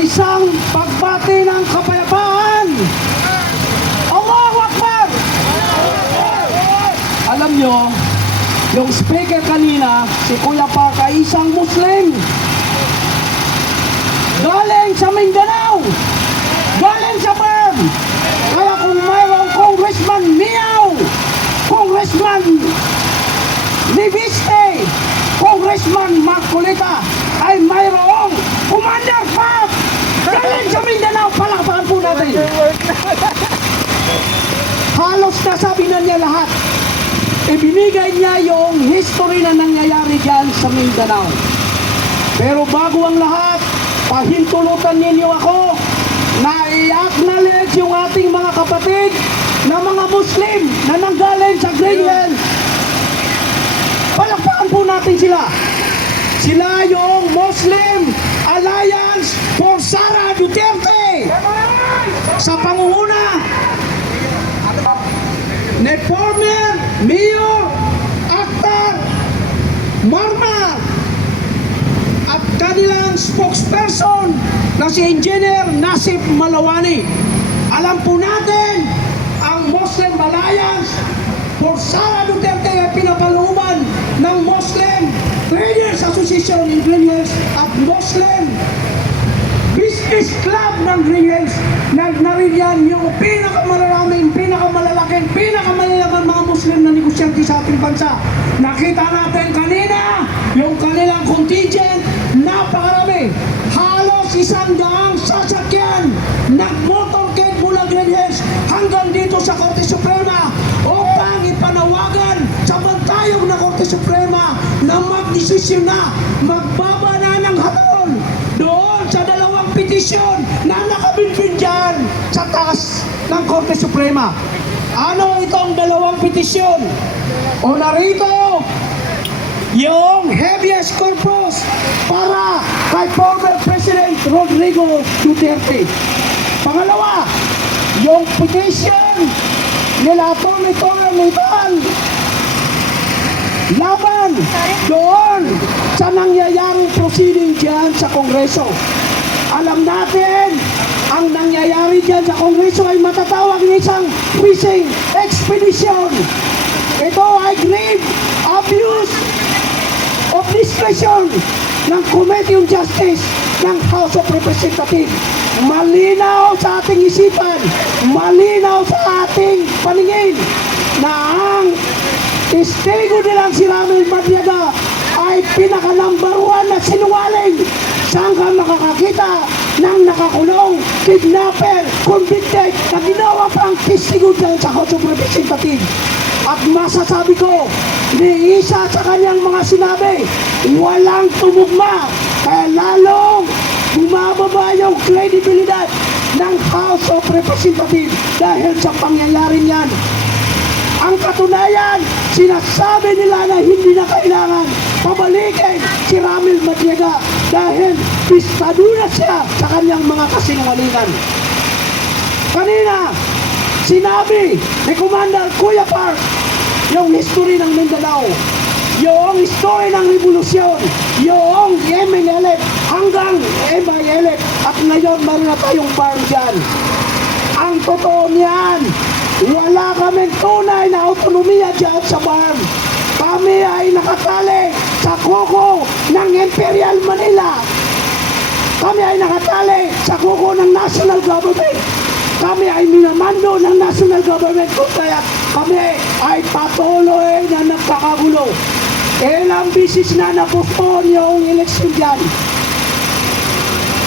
isang pagbati ng kapayapaan. Allahu Akbar! Alam nyo, yung speaker kanina, si Kuya Park ay isang Muslim. Galing sa Mindanao. Galing sa Bern. Kaya kung mayroong Congressman Miao, Congressman Libiste, Congressman Marcolita, ay mayroong Commander Park. Galing sa Mindanao. Palakpakan po natin. Halos nasabi na niya lahat. Ibinigay niya yung history na nangyayari dyan sa Mindanao. Pero bago ang lahat, pahintulutan ninyo ako na i-acknowledge yung ating mga kapatid na mga Muslim na nanggaling sa Green Hills. Palakpakan po natin sila. Sila yung Muslim Alliance for Sara Duterte sa pangunguna ni former Mayor Akhtar Marma at kanilang spokesperson na si Engineer Nasib Malawani. Alam po natin, ang Muslim Alliance for Sara Duterte ay pinapalooban ng Muslim Traders Association in Green Hills at Muslim Business Club ng Green Hills. Nariyan yung pinakamalaraming, pinakamalalaking, pinakamalalaman mga Muslim na negosyante sa ating bansa. Nakita natin kanina yung kanilang contingent, napakarami. Halos 100 sasakyan nag-motorcade mula Green Hills hanggang dito sa Korte Suprema upang ipanawagan sa bantayog na Korte Suprema na magdesisyon na magbaba na ng hatol doon sa dalawang petisyon na nakabinbin dyan sa taas ng Korte Suprema. Ano itong dalawang petisyon? O narito yung habeas corpus para kay former President Rodrigo Duterte. Pangalawa, yung petition nila Atty. Nival laban doon sa nangyayaring proceeding dyan sa Kongreso. Alam natin, ang nangyayari dyan sa Kongreso ay matatawag ng isang fishing expedition. Ito ay grave abuse of discretion ng Committee on Justice ng House of Representatives. Malinaw sa ating isipan, malinaw sa ating paningin na ang testigo nilang si Ramil Madriaga ay pinaka-number 1 na sinungaling. Saan ka makakakita ng nakakulong, kidnapper, convicted na ginawa pang testigo dyan sa House of Representatives? At masasabi ko, ni isa sa kanyang mga sinabi, walang tumugma, kaya lalong bumababa yung credibilidad ng House of Representatives dahil sa pangyayari niyan. Ang katunayan, sinasabi nila na hindi na kailangan pabalikin si Ramil Madriaga dahil pistado na siya sa kanyang mga kasinungalingan. Kanina, sinabi ni Commander Kuya Park yung history ng Mindanao, yung history ng revolusyon, yung MNLF hanggang MILF at ngayon meron na tayong farm dyan. Ang totoo niyan, wala kaming tunay na autonomiya dyan sa farm. Kami ay nakatali sa kuko ng Imperial Manila. Kami ay nakatali sa kuko ng national government. Kami ay minamando ng national government kung kaya kami ay patuloy na nagkakagulo. Ilang bisis na napospon yung eleksyon dyan.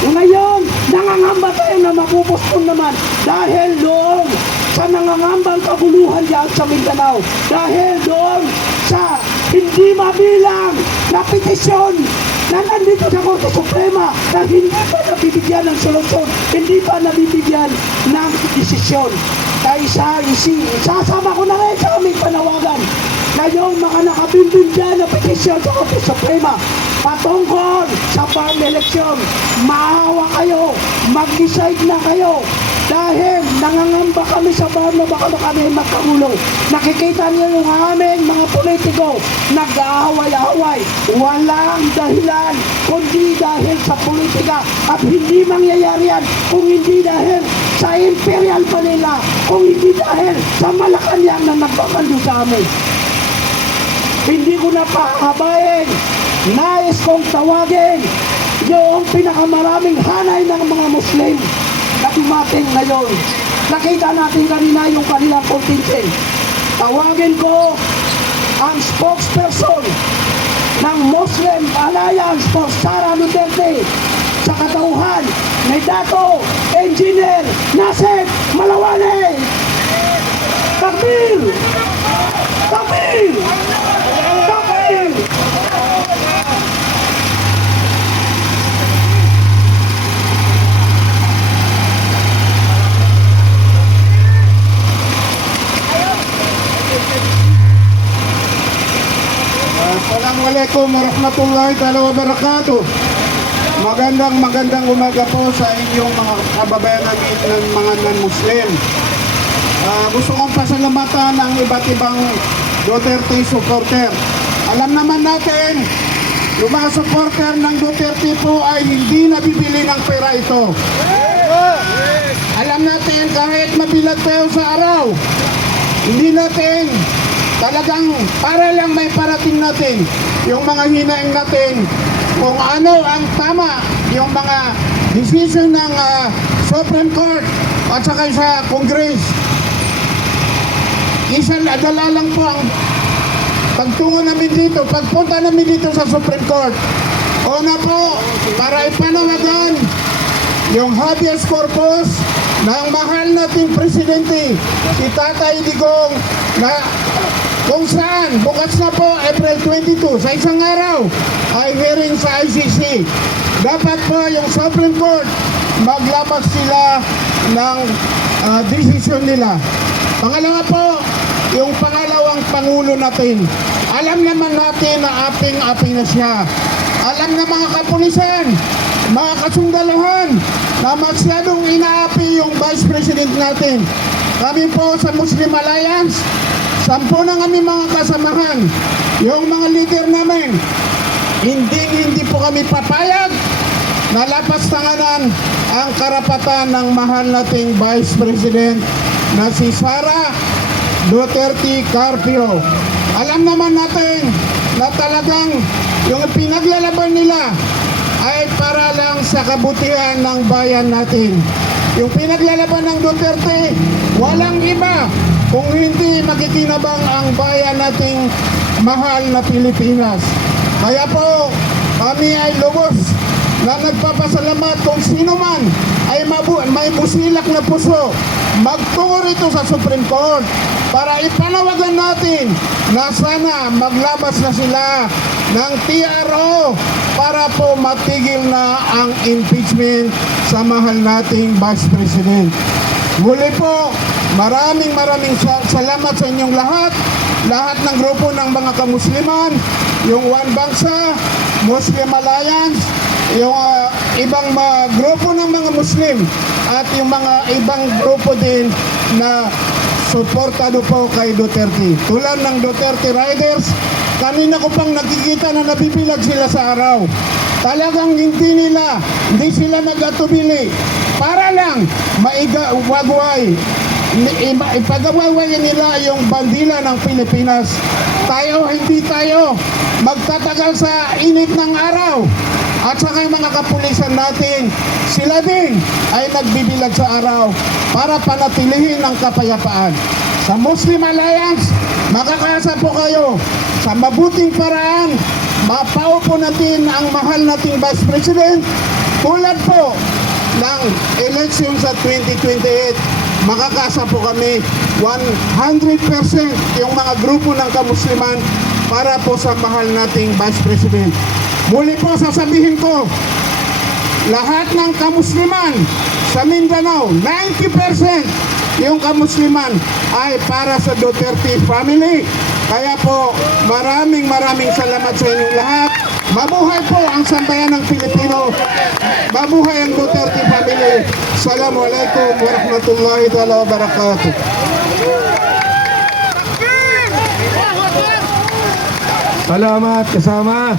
Ngayon, nangangamba tayo na mapupospon naman dahil doon sa nangangambang kaguluhan dyan sa Mindanao. Dahil doon sa hindi mabilang na petisyon na nandito sa Korte Suprema na hindi pa nabibigyan ng solusyon, hindi pa nabibigyan ng desisyon. Kaya isasama ko na ngayon sa aming panawagan na yung mga nakabimbing dyan na petisyon sa Korte Suprema patungkol sa farm election. Maawa kayo, mag-decide na kayo dahil dahil nangangamba kami sa bayan na baka kami magkagulo. Nakikita niyo yung aming mga politiko nag-aaway-aaway. Walang dahilan kundi dahil sa politika at hindi mangyayari yan kung hindi dahil sa Imperial Manila, kung hindi dahil sa Malacanang na nagpapalo sa amin. Hindi ko na pahabayin. Nais kong tawagin yung pinakamaraming hanay ng mga Muslim na dumating ngayon. Nakita natin kanina yung kanilang contingent. Tawagin ko ang spokesperson ng Muslim Alliance for Sara Duterte sa katauhan ni Dato Engineer Nasib Malawane. Takbir! Takbir! Takbir! Assalamualaikum warahmatullahi wabarakatuh. Magandang umaga po sa inyong mga kababayan natin ng mga non-Muslim. Gusto kong pasalamatan ang iba't ibang Duterte supporter. Alam naman natin, yung mga supporter ng Duterte po ay hindi nabibili ng pera ito. Alam natin kahit mabilag tayo sa araw, hindi natin talagang para lang may parating natin yung mga hinaing natin kung ano ang tama yung mga decision ng Supreme Court at saka sa Congress. Isang adala lang po ang pagtungo namin dito, pagpunta namin dito sa Supreme Court. Una po, para ipanawagan yung habeas corpus ng mahal nating presidente, si Tatay Digong, na kung saan bukas na po April 22 sa isang araw ay hearing sa ICC. Dapat po yung Supreme Court maglabas sila ng desisyon nila. Pangalawa po, yung pangalawang Pangulo natin. Alam naman natin na aping-aping na siya. Alam na mga kapulisan, mga kasundaluhan, na masyadong inaapi yung Vice President natin. Kami po sa Muslim Alliance, 10 na kami mga kasamahan, yung mga leader namin, hindi po kami papayag na lapastanganan ang karapatan ng mahal nating Vice President na si Sara Duterte Carpio. Alam naman natin na talagang yung pinaglalaban nila ay para lang sa kabutihan ng bayan natin. Yung pinaglalaban ng Duterte, walang iba kung hindi makikinabang ang bayan nating mahal na Pilipinas. Kaya po, kami ay lubos na nagpapasalamat kung sino man ay may busilak na puso magtungo rito sa Supreme Court para ipanawagan natin na sana maglabas na sila ng TRO para po matigil na ang impeachment sa mahal nating Vice President. Muli po, maraming salamat sa inyong lahat ng grupo ng mga kamusliman, yung One Bangsa, Muslim Alliance, yung ibang grupo ng mga Muslim at yung mga ibang grupo din na suportado po kay Duterte. Tulad ng Duterte Riders, kanina ko pang nakikita na nabibilag sila sa araw. Talagang hindi sila nag-atubili para lang ipagawaway nila yung bandila ng Pilipinas. Hindi tayo magtatagal sa init ng araw. At saka yung mga kapulisan natin, sila din ay nagbibilag sa araw para panatilihin ang kapayapaan. Sa Muslim Alliance, makakaasa po kayo sa mabuting paraan, mapaupo natin ang mahal nating Vice President tulad po ng election sa 2028. Makakasa po kami 100% yung mga grupo ng kamusliman para po sa mahal nating Vice President. Muli po sasabihin ko, lahat ng kamusliman sa Mindanao, 90% yung kamusliman ay para sa Duterte family. Kaya po, maraming salamat sa inyong lahat. Mabuhay po ang sambayan ng Pilipino. Mabuhay ang Duterte family. Assalamualaikum warahmatullahi wabarakatuh. Salamat kasama.